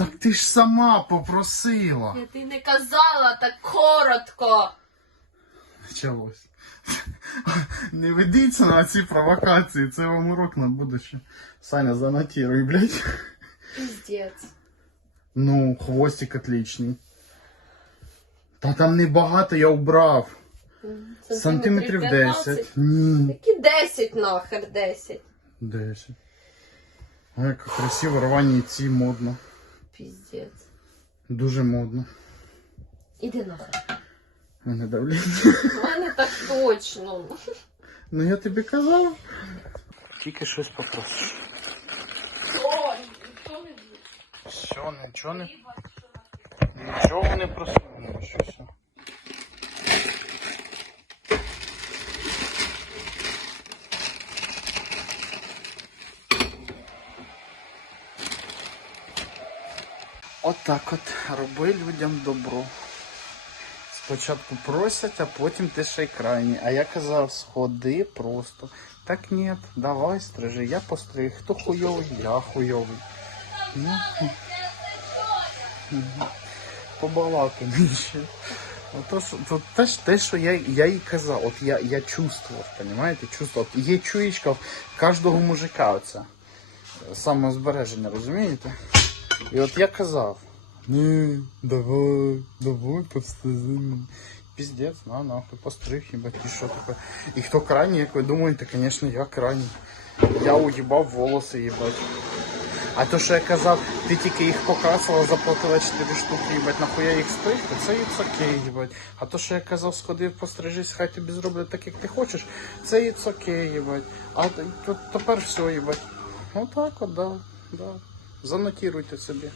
Так ти ж сама попросила. Я ти не казала так коротко. Почалось. Не ведіться на ці провокації, це вам урок на будущее. Саня, занотируй, блядь. Піздець. Ну, хвостик отличний. Та там небагато я убрав. Сантиметрів 10. Ні. Які 10 нахер 10? 10. Ой, як красиво рвані ці модно. Піздець. Дуже модно. Іди нахер. У мене давлення. У мене так точно. Ну я тобі казав. Тільки щось попросив. Ой, ніхто не буде. Все, нічого не. Нічого не просив. Ну, Отак от, роби людям добро. Спочатку просять, а потім ти ще й крайній. А я казав, сходи просто. Так ні, давай стрижи, я постриг. Хто хуйовий, я хуйовий. Ну, побалакаємо ще. Ото ж, то те, те, що я, я їй казав, от я, я чувствував, розумієте, чувствував. Є чуєчка в кожного мужика оця. Самозбереження, розумієте? І от я казав, ні, давай, давай, подстризи мене. Піздець, на, нахуй, постриг, їбать, і що таке. І хто крайній, як ви думаєте, звісно, я крайній. Я уїбав волоси, їбать. А то, що я казав, ти тільки їх покрасила, заплатила 4 штуки, їбать, нахуя їх стригти, це it's окей, їбать. А то, що я казав, сходи, пострижись, хай тобі зроблять так, як ти хочеш, це it's окей, їбать. А то- тепер все, їбать. Отак от, да, да. Занотіруйте собі.